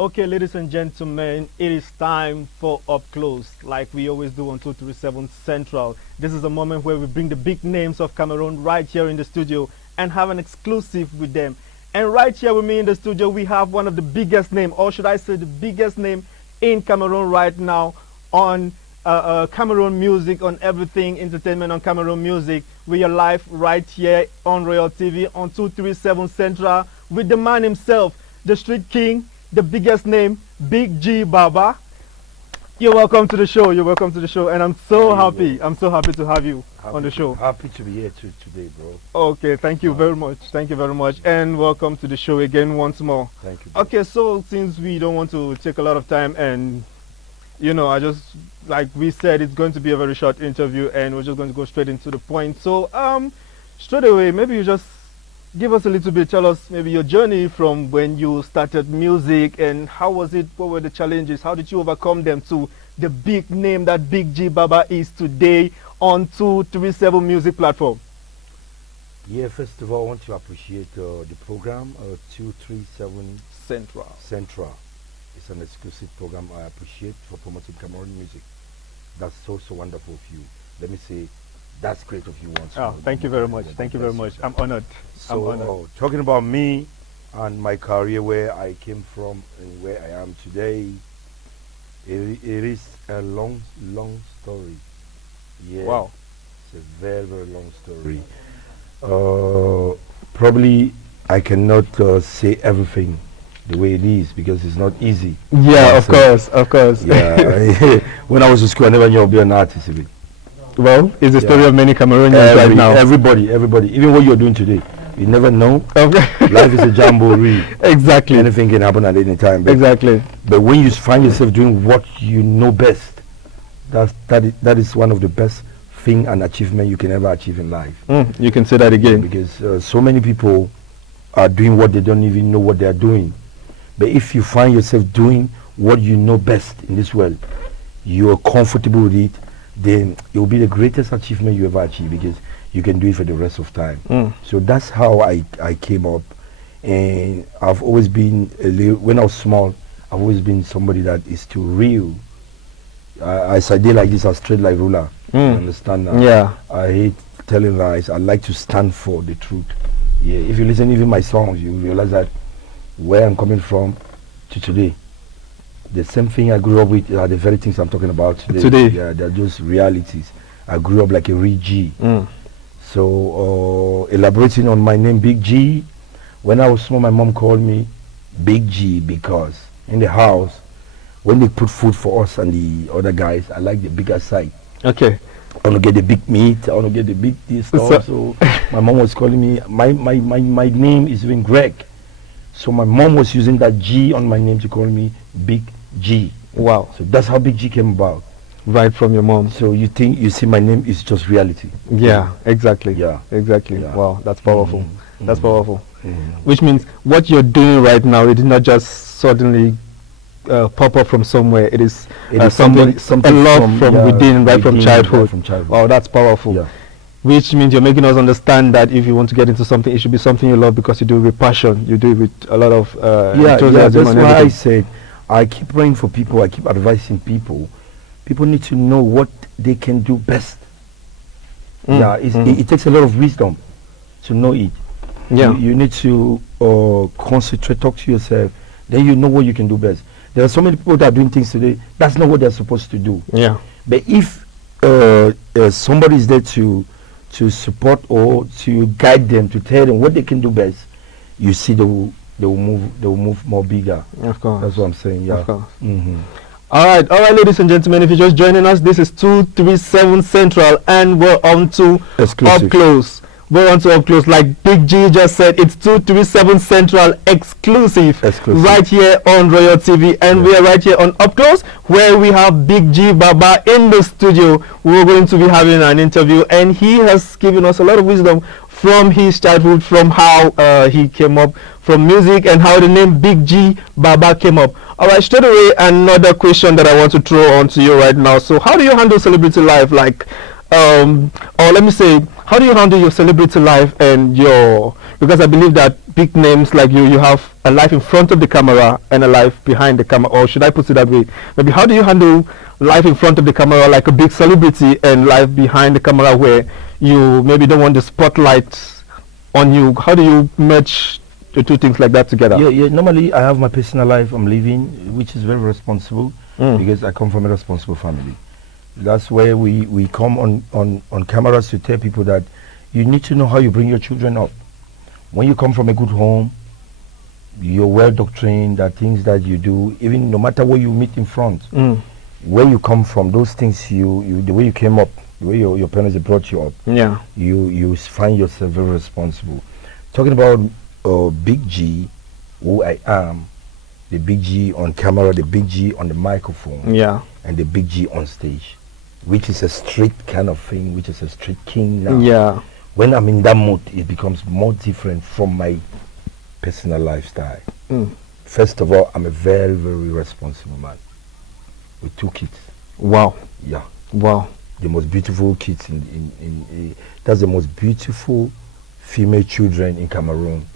Okay, ladies and gentlemen, it is time for Up Close, like we always do on 237 Central. This is a moment where we bring the big names of Cameroon right here in the studio and have an exclusive with them. And right here with me in the studio, we have one of the biggest name, or should I say the biggest name in Cameroon right now on Cameroon music, on everything entertainment on Cameroon music. We are live right here on Royal TV on 237 Central with the man himself, the street king, the biggest name, Big G Baba. You're welcome to the show. You're welcome to the show, and I'm so happy. I'm so happy to have you on the show. Happy to be here today, bro. Okay, thank you very much. Thank you very much, and welcome to the show again once more. Thank you, bro. Okay, so since we don't want to take a lot of time, and you know, I just like we said, it's going to be a very short interview, and we're just going to go straight into the point. So, straight away, maybe you just give us a little bit, tell us maybe your journey from when you started music and how was it, what were the challenges, how did you overcome them to the big name that Big G Baba is today on 237 music platform? Yeah, first of all, I want to appreciate the program 237 Central. It's an exclusive program I appreciate for promoting Cameroon music. That's so wonderful of you. Let me say, that's great of you once. Oh, thank you very much. Thank you very much. I'm honored. So, talking about me and my career, where I came from and where I am today, it is a long story. Yeah. Wow. It's a very long story. Probably I cannot say everything the way it is because it's not easy. Yeah, of course. Yeah. When I was in school, I never knew I'd be an artist. Well, it's the story of many Cameroonians right now. Everybody, even what you're doing today, you never know. Okay. Life is a jamboree. Exactly. Anything can happen at any time. Exactly. But when you find yourself doing what you know best, that is one of the best thing and achievement you can ever achieve in life. You can say that again. Because so many people are doing what they don't even know what they are doing. But if you find yourself doing what you know best in this world, you are comfortable with it, then it will be the greatest achievement you ever achieve because you can do it for the rest of time. So that's how I came up, and I've always been when I was small, I've always been somebody that is too real. As I did like this, I straight like ruler. You understand that? Yeah. I hate telling lies. I like to stand for the truth. Yeah. If you listen even my songs, you realize that where I'm coming from to today, the same thing I grew up with are the very things I'm talking about today. Yeah, they're just realities. I grew up like a real G. So elaborating on my name, Big G, when I was small, my mom called me Big G because in the house, when they put food for us and the other guys, I like the bigger side. Okay. I want to get the big meat. I want to get the big this stuff. So my mom was calling me. My name is even Greg. So my mom was using that G on my name to call me Big G. Wow. So that's how Big G came about. Right from your mom. So you see my name is just reality. Yeah, exactly. Yeah. Exactly. Yeah. Wow, that's powerful. That's powerful. Which means what you're doing right now, it did not just suddenly pop up from somewhere. It is something a love from within, right from childhood. Wow, that's powerful. Yeah. Which means you're making us understand that if you want to get into something, it should be something you love because you do it with passion. You do it with a lot of enthusiasm. That's why I said I keep praying for people. I keep advising people. People need to know what they can do best. It takes a lot of wisdom to know it. Yeah. You need to concentrate, talk to yourself. Then you know what you can do best. There are so many people that are doing things today. That's not what they're supposed to do. Yeah. But if somebody is there to support or to guide them, to tell them what they can do best, you see they will move more bigger. Of course. That's what I'm saying. Yeah. Of course. All right, ladies and gentlemen, if you're just joining us, this is 237 Central, and we're on to Up Close. We're on to Up Close. Like Big G just said, it's 237 Central exclusive. Right here on Royal TV, and we are right here on Up Close, where we have Big G Baba in the studio. We're going to be having an interview, and he has given us a lot of wisdom from his childhood, from how he came up from music and how the name Big G Baba came up. All right, straight away, another question that I want to throw onto you right now. So how do you handle celebrity life? Like, or let me say, how do you handle your celebrity life and your, because I believe that big names like you have a life in front of the camera and a life behind the camera, or should I put it that way? Maybe how do you handle life in front of the camera like a big celebrity and life behind the camera where you maybe don't want the spotlight on you? How do you merge the two things like that together? Yeah. Normally, I have my personal life I'm living, which is very responsible because I come from a responsible family. That's where we come on cameras to tell people that you need to know how you bring your children up. When you come from a good home, you're well doctrined, that things that you do, even no matter what you meet in front, where you come from, those things the way you came up, the way your parents brought you up, you find yourself very responsible. Talking about Big G, who I am, the Big G on camera, the Big G on the microphone, and the Big G on stage, which is a street kind of thing, which is a street king now. Yeah. When I'm in that mood, it becomes more different from my personal lifestyle. First of all, I'm a very, very responsible man with 2 kids. Wow. Yeah. Wow. The most beautiful kids that's the most beautiful female children in Cameroon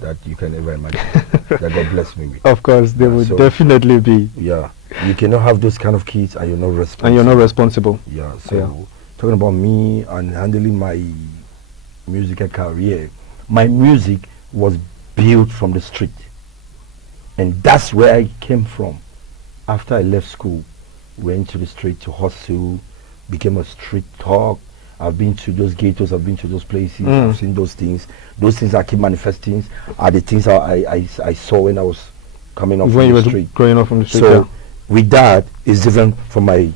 that you can ever imagine. That God bless me with. Of course, they would definitely be. Yeah. You cannot have those kind of kids and you're not responsible. And you're not responsible. Yeah. So talking about me and handling my musical career, my music was built from the street, and that's where I came from. After I left school, went to the street to hustle, became a street talk. I've been to those ghettos, I've been to those places, I've seen those things I keep manifesting are the things I saw when I was coming up from the street. Growing up from the street. So with that, it's different from my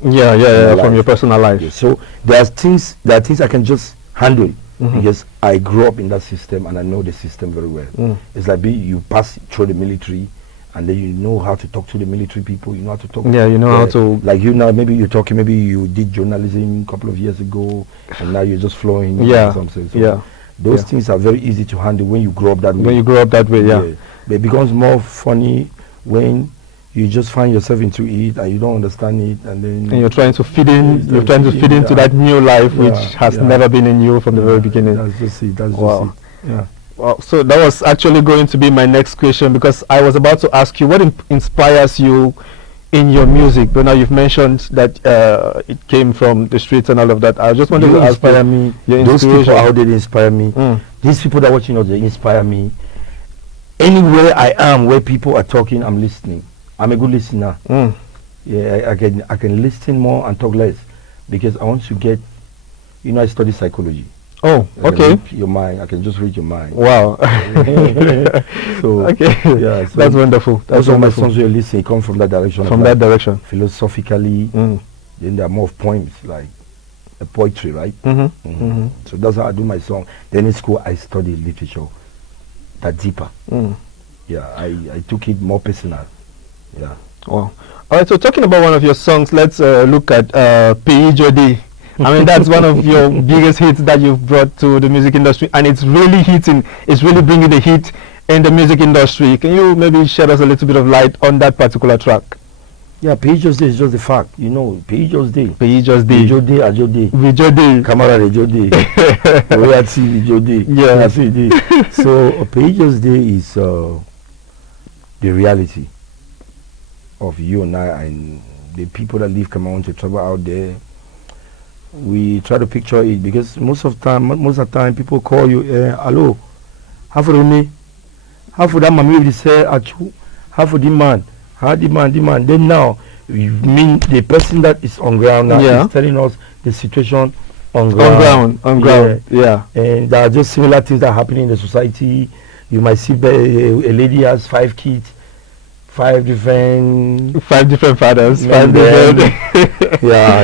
from your personal life. Yeah. So there are things I can just handle because I grew up in that system and I know the system very well. It's like you pass through the military and then you know how to talk to the military people, you know how to talk. Yeah, you know how to. Like you now, maybe you're talking, maybe you did journalism a couple of years ago and now you're just flowing. Yeah, so those things are very easy to handle when you grow up that way. When you grow up that way, But it becomes more funny when you just find yourself into it and you don't understand it, and you're trying to fit in. You're trying to fit into that new life, which has never been in you from the very beginning. That's just it. That's wow. just it. Yeah. Well, so that was actually going to be my next question, because I was about to ask you what inspires you in your music. But now you've mentioned that it came from the streets and all of that. I just wanted to ask inspire me. Those people out there inspire me. These people that are watching us, they inspire me. Anywhere I am, where people are talking, I'm listening. I'm a good listener. Yeah, I can listen more and talk less because I want to get. I study psychology. Oh, okay. Your mind. I can just read your mind. Wow. So okay. Yeah, so that's wonderful. That's all my wonderful. songs you're listening come from that direction. From that direction. Philosophically. Then there are more of poems, like poetry, right? So that's how I do my song. Then in school I study literature. That deeper. Yeah, I took it more personal. Yeah. Wow. All right. So talking about one of your songs, let's look at Pays Jodi. I mean, that's one of your biggest hits that you've brought to the music industry, and it's really hitting. It's really bringing the hit in the music industry. Can you maybe shed us a little bit of light on that particular track? Yeah, Pays Jodi is just the fact. Pays Jodi. Pays Jodi. Jodi, Ajodi. Jodi. Camera Jodi. Royalty Jodi. Yeah. So Pays Jodi is the reality of you and I and the people that leave Cameroon to travel out there. We try to picture it because most of the time people call you, hello, how for me? How for that man will say at you? How for the man? How the man? Then now you mean the person that is on ground now is telling us the situation on ground. Yeah. And there are just similar things that are happening in the society. You might see a lady has 5 kids. 5 different fathers. Yeah,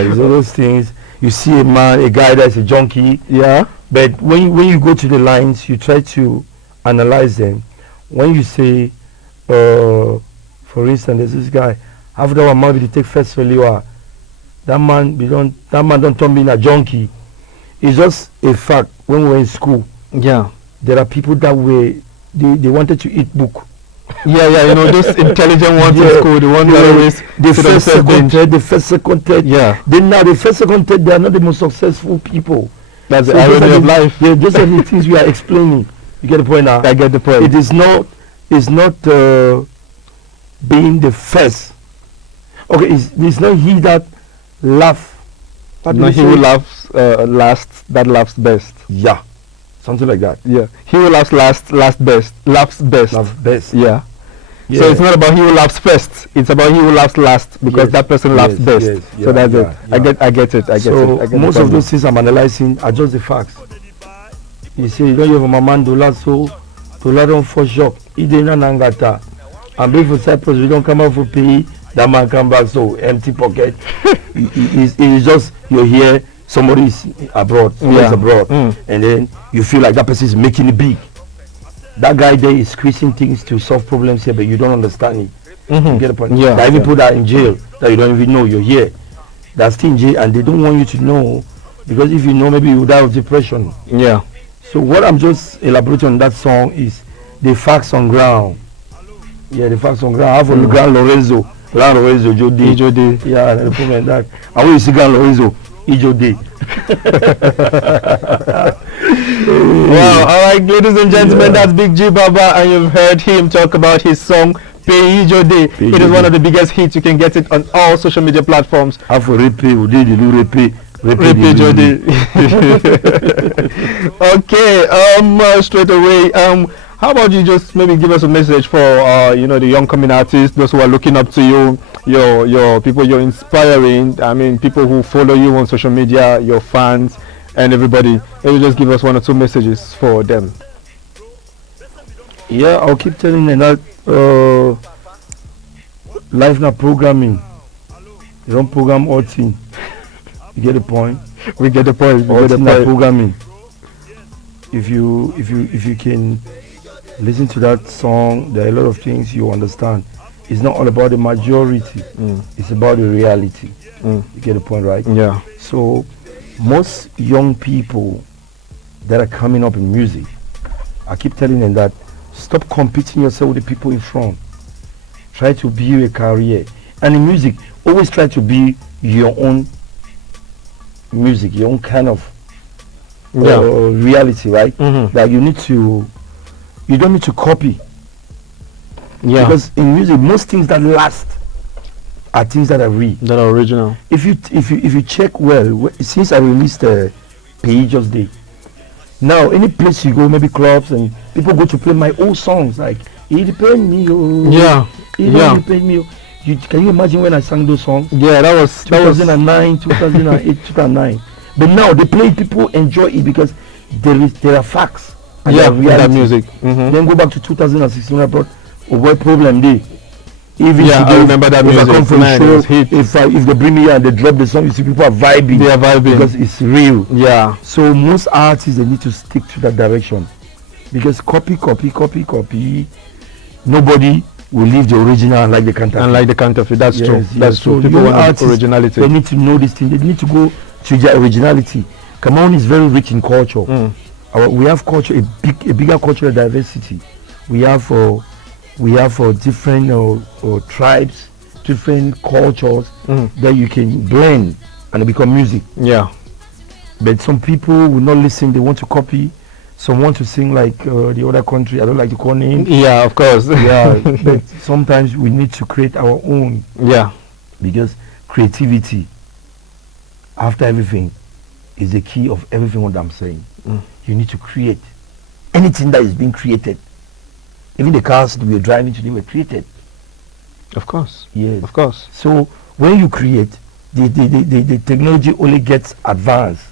it's all those things. You see a guy that's a junkie. Yeah. But when you go to the lines, you try to analyze them. When you say, for instance, there's this guy, after one man will take first failure, that man don't turn me in a junkie. It's just a fact. When we were in school, there are people that way they wanted to eat book. Yeah, those intelligent ones in school, the ones that always the sit on first, first bench. the first, second, third. Yeah. Then now the first, second, third, they are not the most successful people. That's So the those irony are of the- life. Yeah, those are the things we are explaining. You get the point now? I get the point. It is not. It's not being the first. Okay, it's not he that laugh. What do No, you he who say? laughs last, that laughs best. Yeah, something like that. Yeah. He who laughs last, laughs best. Laugh best. Yeah. Yeah. So it's not about he who laughs first. It's about he who laughs last because Yes, that person laughs yes, best. yes, So yeah, that's yeah, it. I yeah. get it. I get So it. most of those things I'm analyzing are just the facts. You say you don't have a man dola so dola don't for shock. He didn't nangata. And before Cyprus we don't come out for pay. That man come back so empty pocket. It's just you're here. Somebody is abroad. Somebody's abroad, and then you feel like that person is making it big. That guy there is squeezing things to solve problems here, but you don't understand it. You get the point? Yeah, They even yeah. put that in jail that you don't even know you're here. That's still in jail, and they don't want you to know because if you know, maybe you die of depression. Yeah. So what I'm just elaborating on that song is the facts on ground. Yeah, the facts on ground. I have a Grand Lorenzo, Jody. Jody. Yeah, the problem that. I want you to see Grand Lorenzo, Jody. Wow, all right, ladies and gentlemen, Yeah. that's Big G Baba, and you've heard him talk about his song Peijo Day. It is one of the biggest hits. You can get it on all social media platforms. I have a replay, we did the new replay. Peijo Day. Okay, straight away. How about you just maybe give us a message for the young coming artists, those who are looking up to you, your people you're inspiring. I mean, people who follow you on social media, your fans, and everybody. Maybe just give us one or two messages for them. Yeah, I'll keep telling them that life not programming. You don't program all things. You get the point? We get the point. All things are programming. If you can listen to that song, there are a lot of things you understand. It's not all about the majority. It's about the reality. You get the point, right? Yeah. So most young people that are coming up in music, I keep telling them that stop competing yourself with the people in front. Try to build a career. And in music, always try to be your own music, your own kind of reality, right? That you don't need to copy. Yeah. Because in music, most things that last are things that are real. That are original. If you check well, since I released Peijo's Day, now any place you go, maybe clubs, and people go to play my old songs like "It Depend Me," Yeah. "It Depend Me." Can you imagine when I sang those songs? Yeah, that was 2009, 2008, 2009. But now they play it, people enjoy it because there are facts. And there are that reality. music. Then go back to 2016 when I brought a Boy Problem Day. Even Yeah, today, I remember that if music. I come from Man, a it show, was hit. if they bring me here and they drop the song, you see people are vibing. They are vibing. Because it's real. Yeah. So most artists, they need to stick to that direction. Because copy, nobody will leave the original and like the counterfeit. And like the counterfeit, that's true. Yes, That's yes. true. So People young want artists, originality. They need to know this thing. They need to go to their originality. Cameroon is very rich in culture. We have culture, a bigger cultural diversity. We have different tribes, different cultures that you can blend and become music. Yeah. But some people will not listen. They want to copy. Some want to sing like the other country. I don't like to call names. Yeah, of course. Yeah, but sometimes we need to create our own. Yeah. Because creativity, after everything, is the key of everything what I'm saying. You need to create anything that is being created. Even the cars we are driving today were created. Of course. Yes. Of course. So when you create, the technology only gets advanced.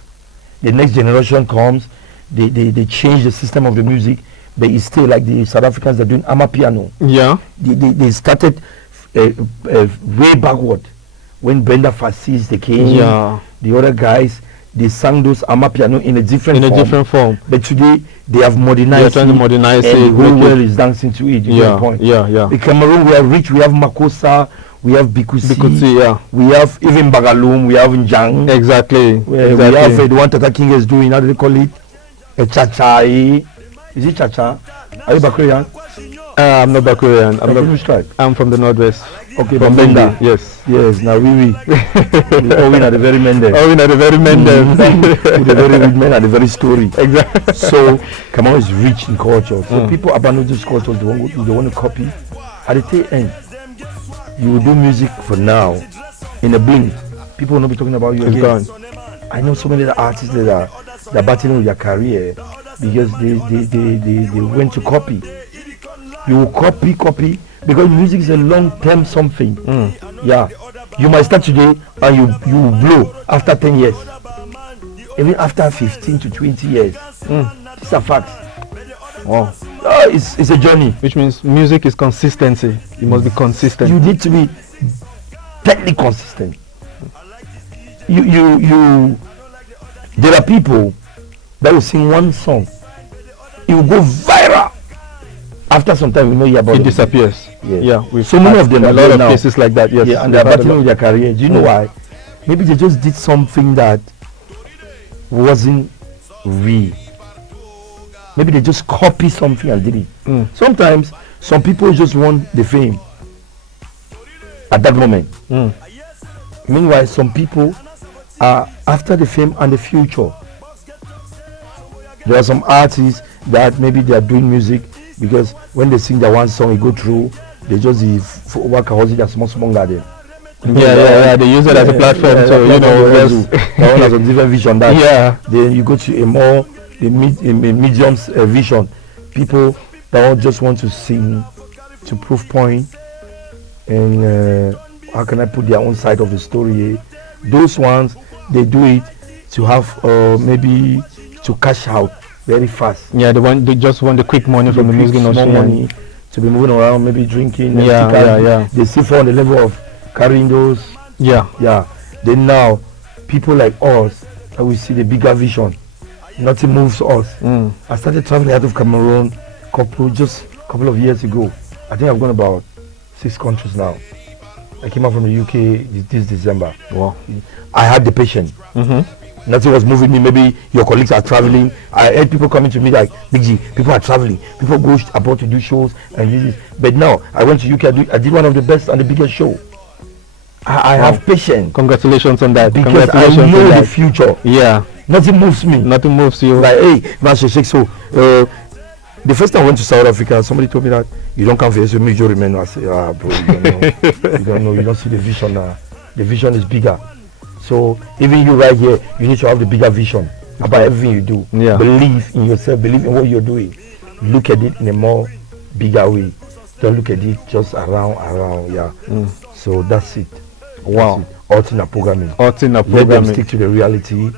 The next generation comes, they change the system of the music, but it's still like the South Africans are doing amapiano. Yeah. They started way backward when Brenda Fassis they came. Yeah. The other guys, they sang those amapiano in a different form. But today they have modernized. They are trying to modernize and it, the whole make world is dancing to it. You get the point? Yeah. In Cameroon we are rich. We have Makossa, we have Bikusi, yeah. we have even Bagalum, we have Njang. Exactly. We have the one Tata King is doing. How do they call it? A cha-cha. Is it cha-cha? Are you Bakrian? I'm not Bakurian. Which tribe? I'm from the northwest. Okay, from Benda. Yes. Yes. Now we Owen are the very men there. Owen are the very men there. The very rich men are the very story. Exactly. So Cameroon is rich in culture. So people abandon those cultures. They want to copy. At the tail end, you will do music for now. In a blink, people will not be talking about you again. I know so many artists that are battling with their career because they went to copy. You will copy because music is a long-term something. Yeah, you might start today and you will blow after 10 years, even after 15 to 20 years. These are facts. Wow. It's a journey. Which means music is consistency. You must be consistent. You need to be technically consistent. You there are people that will sing one song, it will go viral. After some time, we know about it disappears. Yeah, we've so many of them a are lot of now. cases like that. Yes, yeah, and they're battling with their career. Do you know why? Maybe they just did something that wasn't real. Maybe they just copied something and did it. Sometimes some people just want the fame at that moment. Meanwhile, some people are after the fame and the future. There are some artists that maybe they are doing music because when they sing that one song, it go through. They just work a that small garden. Yeah. They use it as a platform. So one has a different vision. That then you go to a more medium vision. People that just want to sing to prove point and how can I put their own side of the story. Those ones they do it to have maybe to cash out very fast. Yeah, they just want the quick money from the music industry. Money to be moving around, maybe drinking. Yeah. They still fall on the level of carrying those. Yeah. Then now, people like us, we see the bigger vision. Nothing moves us. I started traveling out of Cameroon just a couple of years ago. I think I've gone about 6 countries now. I came out from the UK this December. Wow. I had the patience. Nothing was moving me. Maybe your colleagues are traveling. I had people coming to me like, Big G, people are traveling. People go abroad to do shows and this. But now I went to UK. I did one of the best and the biggest show. I have patience. Congratulations on that. Because I know the future. Yeah. Nothing moves me. Nothing moves you. Like, hey, Master Sheikh, so the first time I went to South Africa, somebody told me that you don't come for your major remain. I say, bro, you don't know. You don't know. You don't see the vision now. The vision is bigger. So even you right here, you need to have the bigger vision about everything you do. Yeah. Believe in yourself. Believe in what you're doing. Look at it in a more bigger way. Don't look at it just around. Yeah. So that's it. Wow. Alternate programming. Let them stick to the reality.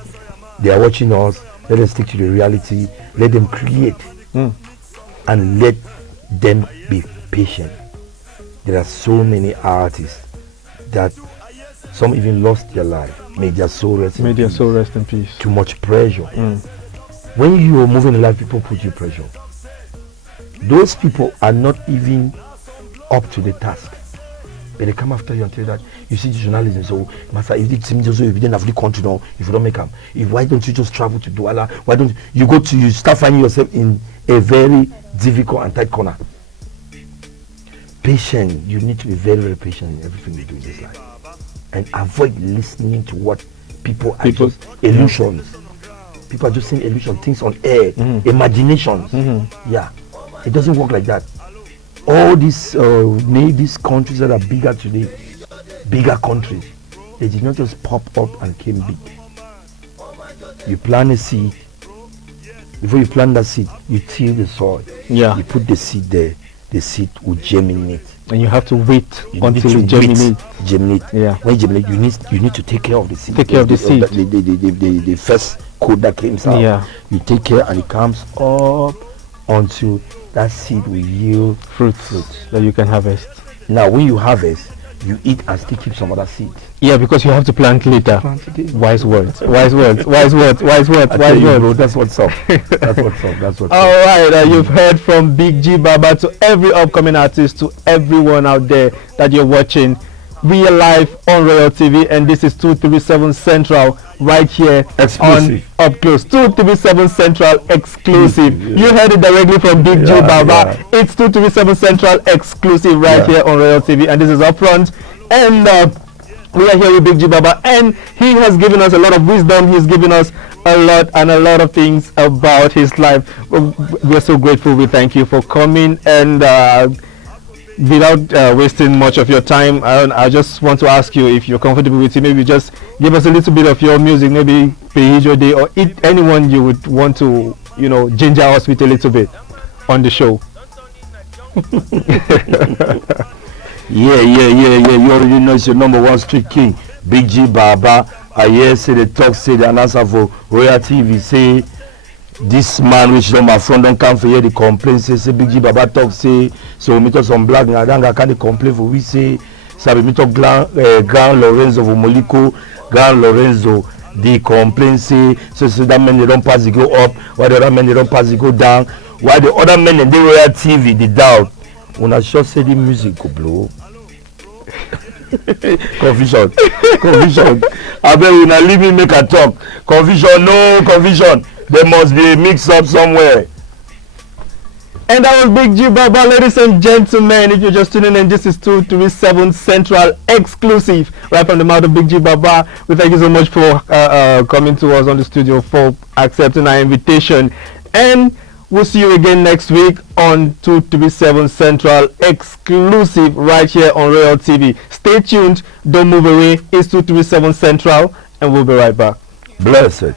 They are watching us. Let them stick to the reality. Let them create. And let them be patient. There are so many artists that some even lost their life. May their soul rest in peace. Too much pressure. When you are moving in life, people put you pressure. Those people are not even up to the task. But they come after you and tell you that you see the journalism. So, Master, if you didn't have the country now, if you don't make them, why don't you just travel to Douala? Why don't you start finding yourself in a very difficult and tight corner? Patient. You need to be very, very patient in everything you do in this life. And avoid listening to what people are just illusions. People are just saying illusions, things on air, imaginations. Yeah, it doesn't work like that. All these countries that are bigger today, bigger countries, they did not just pop up and came big. You plant a seed. Before you plant that seed, you till the soil. Yeah. You put the seed there. The seed will germinate. And you have to wait until it germinate. Yeah. When you germinate, you need to take care of the seed. Take care of the seed. The first coat that comes out. Yeah. You take care and it comes up until that seed will yield fruits that you can harvest. Now, when you harvest, you eat and still keep some other seeds. Yeah, because you have to plant later. Wise words. Bro, that's what's up. That's what's up. All right, you've heard from Big G Baba to every upcoming artist, to everyone out there that you're watching. We are live on Royal TV, and this is 237 Central right here Exclusive. on Up Close. 237 Central exclusive. Yeah. You heard it directly from Big G Baba. Yeah. It's 237 Central exclusive right here on Royal TV, and this is up front. And we are here with Big G Baba, and he has given us a lot of wisdom. He's given us a lot of things about his life. We're so grateful. We thank you for coming, and without wasting much of your time, I just want to ask you if you're comfortable with it. Maybe just give us a little bit of your music, maybe Pehijo Day, or anyone you would want to, ginger us with a little bit on the show. Yeah. You already know it's your number one street king, Big G Baba. I hear say the talk, say the announcer for Royal TV say this man which on my front don't come for hear the complaint. Say Big G Baba talk say so me talk some black and I can't complain for we say me talk Grand Lorenzo for Moliko, Grand Lorenzo the complaint say so that men they don't pass the go up, why the other men they don't pass the go down, why the other men in the Royal TV they down. When I just say the music go blow. Confusion. I bet when I leave me make a talk. Confusion. There must be a mix up somewhere. And that was Big G Baba, ladies and gentlemen. If you're just tuning in, this is 237 Central exclusive right from the mouth of Big G Baba. We thank you so much for coming to us on the studio, for accepting our invitation. And we'll see you again next week on 237 Central exclusive right here on Royal TV. Stay tuned, don't move away. It's 237 Central, and we'll be right back. Blessed.